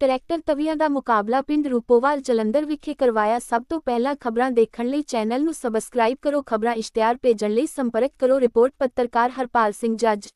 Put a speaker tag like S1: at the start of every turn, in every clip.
S1: Tractor ਤਵੀਆਂ ਦਾ ਮੁਕਾਬਲਾ ਪਿੰਡ ਰੂਪੋਵਾਲ ਜਲੰਧਰ ਵਿਖੇ ਕਰਵਾਇਆ। ਸਭ ਤੋਂ ਪਹਿਲਾਂ ਖਬਰਾਂ ਦੇਖਣ ਲਈ ਚੈਨਲ ਨੂੰ ਸਬਸਕ੍ਰਾਈਬ ਕਰੋ, ਖਬਰਾਂ ਇਸ਼ਤਿਹਾਰ ਭੇਜਣ ਲਈ ਸੰਪਰਕ ਕਰੋ। ਰਿਪੋਰਟ ਪੱਤਰਕਾਰ ਹਰਪਾਲ ਸਿੰਘ ਜੱਜ।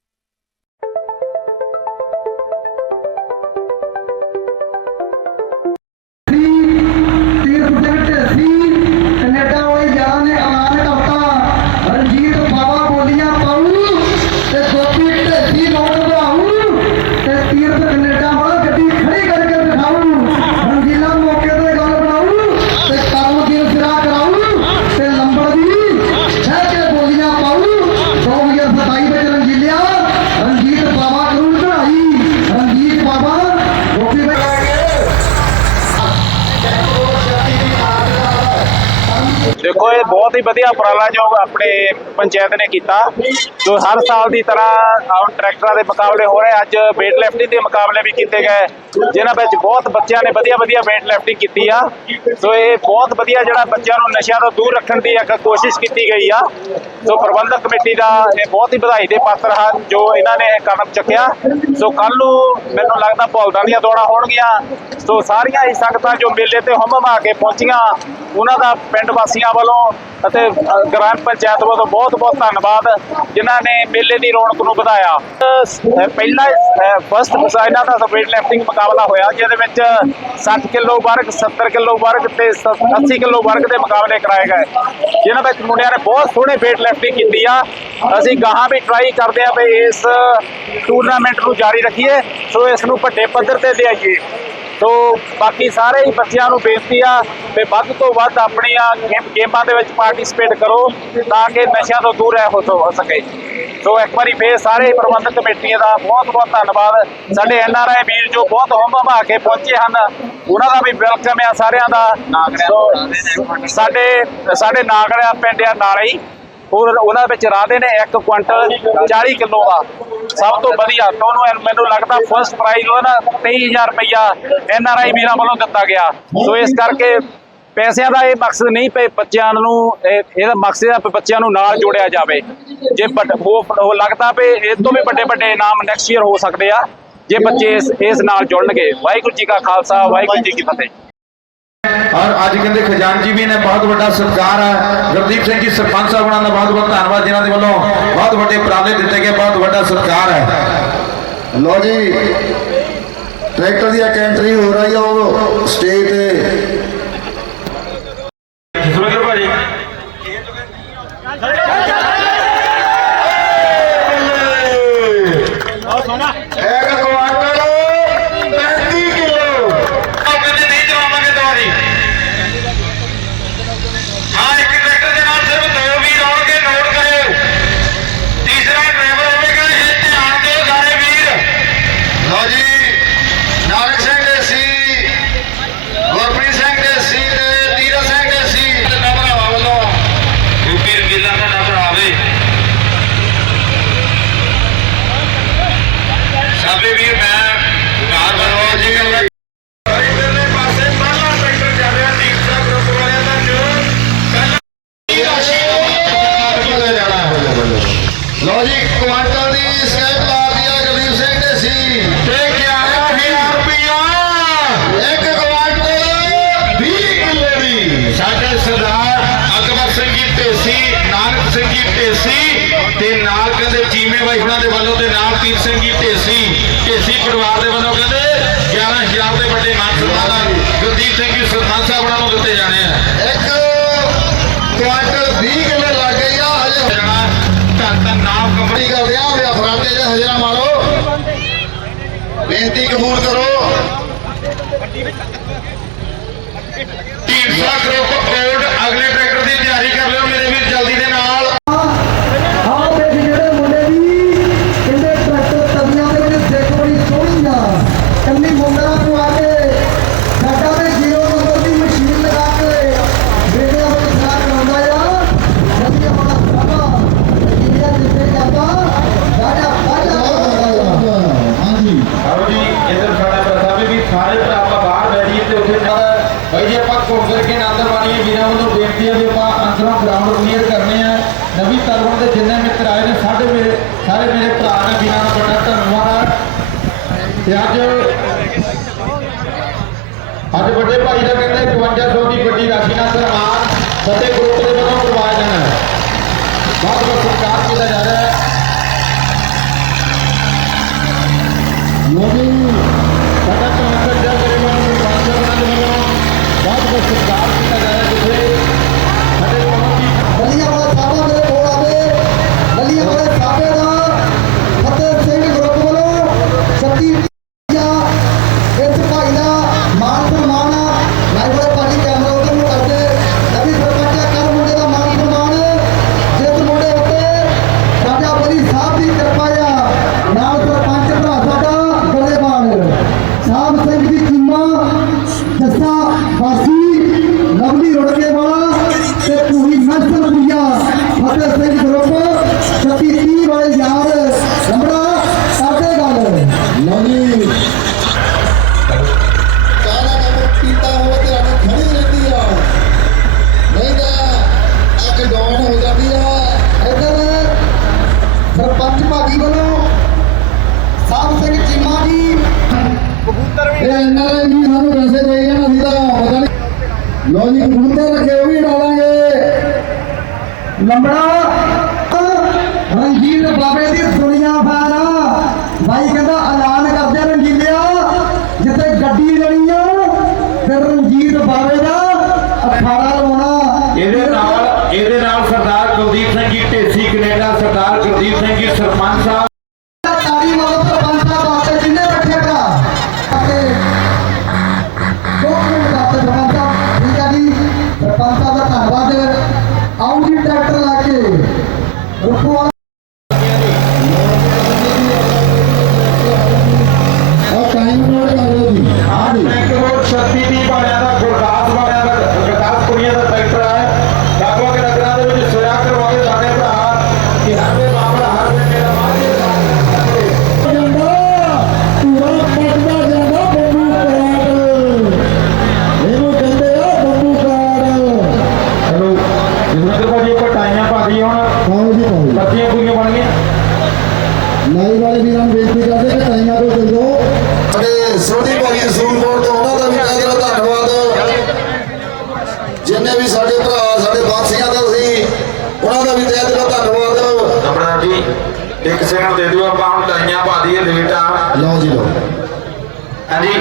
S2: ਦੇਖੋ, ਇਹ ਬਹੁਤ ਹੀ ਵਧੀਆ ਉਪਰਾਲਾ ਜੋ ਆਪਣੇ ਪੰਚਾਇਤ ਨੇ ਕੀਤਾ, ਜੋ ਹਰ ਸਾਲ ਦੀ ਤਰ੍ਹਾਂ ਹੁਣ ਟਰੈਕਟਰਾਂ ਦੇ ਮੁਕਾਬਲੇ ਹੋ ਰਹੇ ਅੱਜ weight lifting ਦੇ ਮੁਕਾਬਲੇ ਵੀ ਕੀਤੇ ਗਏ, ਜਿਨ੍ਹਾਂ ਵਿੱਚ ਬਹੁਤ ਬੱਚਿਆਂ ਨੇ ਵਧੀਆ ਵਧੀਆ ਵੇਟ ਲਿਫਟਿੰਗ ਕੀਤੀ ਆ। ਸੋ ਇਹ ਬਹੁਤ ਵਧੀਆ ਜਿਹੜਾ ਬੱਚਿਆਂ ਨੂੰ ਨਸ਼ਿਆਂ ਤੋਂ ਦੂਰ ਰੱਖਣ ਦੀ ਇੱਕ ਕੋਸ਼ਿਸ਼ ਕੀਤੀ ਗਈ ਆ। ਸੋ ਪ੍ਰਬੰਧਕ ਕਮੇਟੀ ਦਾ ਇਹ ਬਹੁਤ ਹੀ ਵਧਾਈ ਦੇ ਪਾਤਰ ਹਨ ਜੋ ਇਹਨਾਂ ਨੇ ਇਹ ਕਦਮ ਚੁੱਕਿਆ। ਸੋ ਕੱਲ ਨੂੰ ਮੈਨੂੰ ਲੱਗਦਾ ਭੌਲਦਾਂ ਦੀਆਂ ਦੌੜਾਂ ਹੋਣਗੀਆਂ। ਸੋ ਸਾਰੀਆਂ ਹੀ ਸੰਗਤਾਂ ਜੋ ਮੇਲੇ ਤੇ ਹੁੰਮ ਆ ਕੇ ਪਹੁੰਚੀਆਂ, ਉਹਨਾਂ ਦਾ ਪਿੰਡ ਵਾਸੀਆਂ ਵੱਲੋਂ ਅਤੇ ਗ੍ਰਾਮ ਪੰਚਾਇਤ ਵੱਲੋਂ ਬਹੁਤ ਬਹੁਤ ਧੰਨਵਾਦ, ਜਿਨ੍ਹਾਂ ਨੇ ਮੇਲੇ ਦੀ ਰੌਣਕ ਨੂੰ ਵਧਾਇਆ। ਪਹਿਲਾ ਫਸਟ ਇਹਨਾਂ ਦਾ weight lifting ਮੁਕਾਬਲਾ ਹੋਇਆ, ਜਿਹਦੇ ਵਿੱਚ 60 ਕਿਲੋ ਵਰਗ 70 ਕਿਲੋ ਵਰਗ ਤੇ 80 ਕਿਲੋ ਵਰਗ ਦੇ ਮੁਕਾਬਲੇ ਕਰਾਏ ਗਏ। ਜਿਨ੍ਹਾਂ ਵਿੱਚ ਮੁੰਡਿਆਂ ਨੇ ਬਹੁਤ ਸੋਹਣੇ ਵੇਟ ਲਿਫਟਿੰਗ ਕੀਤੀ ਆ। ਅਸੀਂ ਗਾਹਾਂ ਵੀ ਟਰਾਈ ਕਰਦੇ ਆ ਵੀ ਇਸ ਟੂਰਨਾਮੈਂਟ ਨੂੰ ਜਾਰੀ ਰੱਖੀਏ, ਸੋ ਇਸ ਨੂੰ ਵੱਡੇ ਪੱਧਰ ਤੇ ਲਿਆਈਏ। ਸੋ ਬਾਕੀ ਸਾਰੇ ਹੀ ਬੱਚਿਆਂ ਨੂੰ ਬੇਨਤੀ ਆ ਵੀ ਵੱਧ ਤੋਂ ਵੱਧ ਆਪਣੀਆਂ ਗੇਮ- ਦੇ ਵਿੱਚ ਪਾਰਟਿਸਿਪੇਟ ਕਰੋ ਤਾਂ ਕਿ ਨਸ਼ਿਆਂ ਤੋਂ ਦੂਰ ਰਹਿ ਹੋ ਸਕੇ। ਸੋ ਇੱਕ ਵਾਰੀ ਫੇਰ ਸਾਰੇ ਪ੍ਰਬੰਧਕ ਕਮੇਟੀਆਂ ਦਾ ਬਹੁਤ ਬਹੁਤ ਧੰਨਵਾਦ। ਸਾਡੇ ਐਨ ਆਰ ਆਈ ਵੀਰ ਜੋ ਬਹੁਤ ਹੁੰਮ ਹਮਾ ਕੇ ਪਹੁੰਚੇ ਹਨ ਉਹਨਾਂ ਦਾ ਵੀ ਵੈਲਕਮ ਆ ਸਾਰਿਆਂ ਦਾ। ਸੋ ਸਾਡੇ ਸਾਡੇ ਨਾਗਰਿਆ ਪਿੰਡ ਆ ਨਾਲੇ ਹੀ ਹੋਰ ਉਹਨਾਂ ਵਿੱਚ ਰਾਦੇ ਨੇ 1 ਕੁਇੰਟਲ 40 ਕਿਲੋ ਦਾ ਸਭ ਤੋਂ ਵਧੀਆ ਤੇ ਮੈਨੂੰ ਲੱਗਦਾ ਫਸਟ ਪ੍ਰਾਈਜ਼ ਉਹ ਨਾ 23000 ਰੁਪਇਆ ਐਨ ਆਰ ਆਈ ਵੀਰਾਂ ਵੱਲੋਂ ਦਿੱਤਾ ਗਿਆ। ਸੋ ਇਸ ਕਰਕੇ ਪੈਸਿਆਂ ਦਾ ਇਹ ਮਕਸਦ ਨਹੀਂ ਪਏ ਬੱਚਿਆਂ ਨੂੰ ਇਹਦਾ ਮਕਸਦ ਹੈ ਬੱਚਿਆਂ ਨੂੰ ਨਾਲ ਜੋੜਿਆ ਜਾਵੇ। ਜੇ ਉਹ ਲੱਗਦਾ ਵੀ ਇਹ ਤੋਂ ਵੀ ਵੱਡੇ ਵੱਡੇ ਇਨਾਮ ਨੈਕਸਟ ਈਅਰ ਹੋ ਸਕਦੇ ਆ, ਜੇ ਬੱਚੇ ਇਸ ਇਸ ਨਾਲ ਜੁੜਨਗੇ। ਵਾਹਿਗੁਰੂ ਜੀ ਕਾ ਖਾਲਸਾ, ਵਾਹਿਗੁਰੂ ਜੀ ਕੀ ਫਤਿਹ।
S3: ਔਰ ਅੱਜ ਕਹਿੰਦੇ ਖਜ਼ਾਨ ਜੀ ਵੀ ਨੇ ਬਹੁਤ ਵੱਡਾ ਸਤਿਕਾਰ ਹੈ। ਗੁਰਦੀਪ ਸਿੰਘ ਜੀ, ਸਰਪੰਚ ਸਾਹਿਬ ਉਹਨਾਂ ਦਾ ਬਹੁਤ ਬਹੁਤ ਧੰਨਵਾਦ, ਜਿਨ੍ਹਾਂ ਦੇ ਵੱਲੋਂ ਬਹੁਤ ਵੱਡੇ ਉਪਰਾਲੇ ਦਿੱਤੇ ਗਏ, ਬਹੁਤ ਵੱਡਾ ਸਤਿਕਾਰ ਹੈ।
S4: ਲੋ ਜੀ, ਟਰੈਕਟਰ ਦੀ ਕੈਂਟਰੀ ਹੋ ਰਹੀ
S3: ਹੈ ਉਹ। तीन Satu. ਸਾਹਿਬ
S5: ਸਿੰਘ ਦੀ ਚੀਮਾ ਇਹ ਐਨਆਰਆਈ ਵੀ ਸਾਨੂੰ ਪੈਸੇ ਦੇ ਜਾਣ ਅਸੀਂ ਤਾਂ ਪਤਾ ਨਹੀਂ ਲੋ ਜੀ ਕਬੂਤਰ ਰੱਖੇ ਉਹ ਵੀ ਡਾਲਾਂਗੇ ਲੰਬੜਾ
S3: ਸਰਪੰਚ ਸਾਹਿਬ
S5: ਦਾ ਧੰਨਵਾਦ ਆਓ
S4: ਜਿੰਨੇ ਵੀ ਸਾਡੇ ਭਰਾ ਸਾਡੇ ਬਾਸੀਆਂ ਦਾ ਸੀ ਉਹਨਾਂ ਦਾ ਵੀ ਤਹਿ ਦਿਲੋਂ ਧੰਨਵਾਦ।
S3: ਨੰਬਰ ਜੀ ਇੱਕ ਸੈਕਿੰਡ ਦੇ ਦਿਓ ਆਪਾਂ ਹੁਣ ਟਾਈਆਂ ਪਾ ਦਈਏ ਲੇਟ।
S4: ਲਓ ਜੀ ਲਓ।
S3: ਹਾਂਜੀ।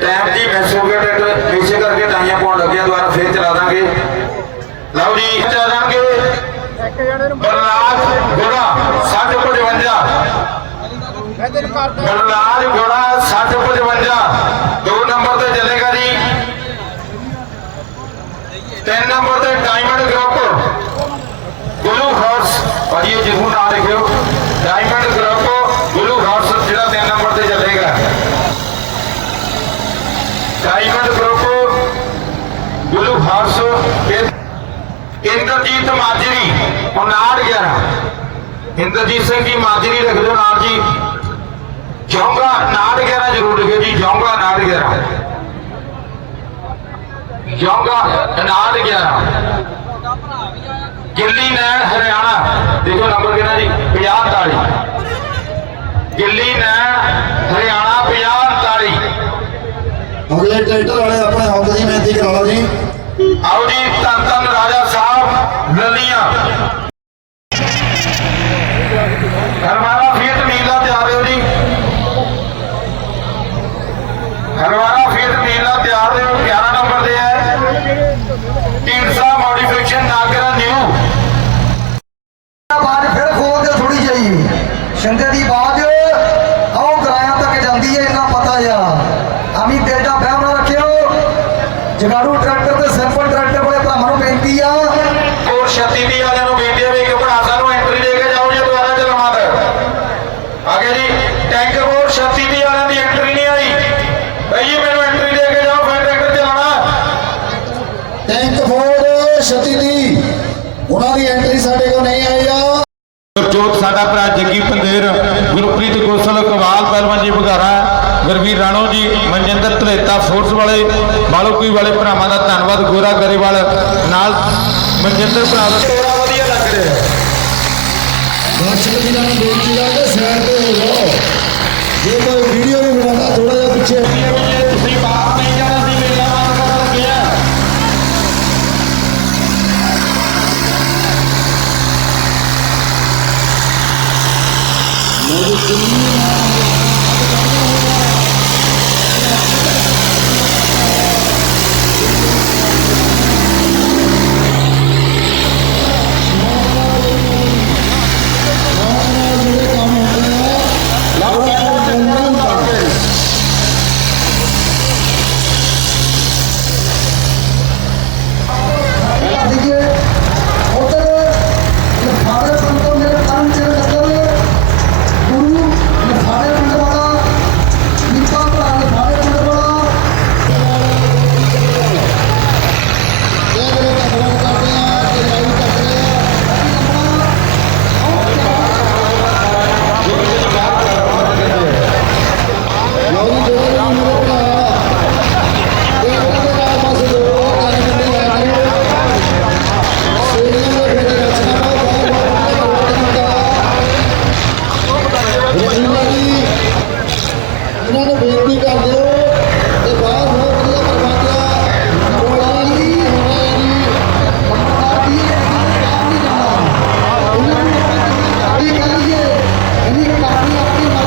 S3: ਟਾਈਮ ਦੀ ਮਿਸ ਹੋ ਗਿਆ ਟਰੈਕਟਰ ਇਸੇ ਕਰਕੇ ਟਾਈਆਂ ਪਾਉਣ ਲੱਗਿਆ ਦੁਬਾਰਾ ਫੇਰ ਚਲਾ ਦਾਂਗੇ। ਲਓ ਜੀ ਚਲਾ ਦਾਂਗੇ। ਬਰਨਾਲ ਘੋੜਾ 655 ਬਰਨਾਲ ਘੋੜਾ 655 ਤੇ ਚੱਲੇਗਾ ਡਾਇਮੰਡ ਗਰੁੱਪ ਗੁਰੂ ਹਾਰਸ ਇਹ ਇੰਦਰਜੀਤ ਮਾਜਰੀ 5911 ਇੰਦਰਜੀਤ ਸਿੰਘ ਜੀ ਮਾਜਰੀ ਲਿਖ ਦਿਓ ਨਾਲ ਜੀ। ਜੌਂਗਾ 5911 ਜ਼ਰੂਰ ਲਿਖਿਓ ਜੀ, ਜੌਂਗਾ 5911 ਜੌਂਗਾ 5911 ਗਿੱਲੀ ਨੈਣ ਹਰਿਆਣਾ, ਦੇਖੋ ਨੰਬਰ ਕਿੰਨਾ ਜੀ 50 ਗਿੱਲੀ ਨੈਣ ਹਰਿਆਣਾ
S4: ਟਰੈਕਟਰ ਵਾਲੇ ਆਪਣੇ ਹੱਕ ਦੀ ਮਿਹਨਤੀ ਕਰਾ ਲਓ ਜੀ।
S3: ਆਓ ਜੀ।
S5: ਟਰੈਕਟਰ ਤੇ ਸਿੰਪਲ ਟਰੈਕਟਰ ਵਾਲੇ ਭਰਾਵਾਂ ਨੂੰ ਬੇਨਤੀ ਆ।
S3: ਕੋਰ 36 ਦੀ ਵਾਲਿਆਂ ਨੂੰ ਬੇਨਤੀ ਹੈ ਵੀ ਇੱਕ ਭਰਾ ਸਾਨੂੰ ਐਂਟਰੀ ਦੇ ਕੇ ਜਾਓ ਜੇ ਦੁਬਾਰਾ ਚਲਾਉਣਾ ਤਾਂ ਆਗੇ ਜੀ ਟੈਂਕ ਕੋਰ 36 ਦੀ ਵਾਲਿਆਂ ਦੀ ਐਂਟਰੀ ਨਹੀਂ ਆਈ। ਬਈ ਜੀ ਮੈਨੂੰ ਐਂਟਰੀ ਦੇ ਕੇ ਜਾਓ ਫਿਰ ਟਰੈਕਟਰ ਚਲਾਉਣਾ
S4: ਟੈਂਕ ਫੋਰਡ ਛਤੀ ਦੀ ਉਹਨਾਂ ਦੀ ਐਂਟਰੀ ਸਾਡੇ ਕੋਲ ਨਹੀਂ ਆਈ ਆ।
S3: ਜੋਤ ਸਾਡਾ ਭਰਾ ਜੱਗੀ ਪੰਦੇਰ ਗੁਰਪ੍ਰੀਤ ਗੋਸਲ ਕਵਾਲ ਪਹਿਲਵਾਨ ਜੀ ਬਘਾਰਾ ਗੁਰਵੀਰ ਰਾਣੋ ਜੀ, ਮਨਜਿੰਦਰ ਧਲੇਤਾ ਫੋਰਸ ਵਾਲੇ, ਬਾਲੋਕੀ ਵਾਲੇ ਭਰਾਵਾਂ ਦਾ ਧੰਨਵਾਦ, ਗੋਰਾ ਗਰੇਵਾਲ ਨਾਲ ਮਨਜਿੰਦਰ ਭਰਾ ਦਾ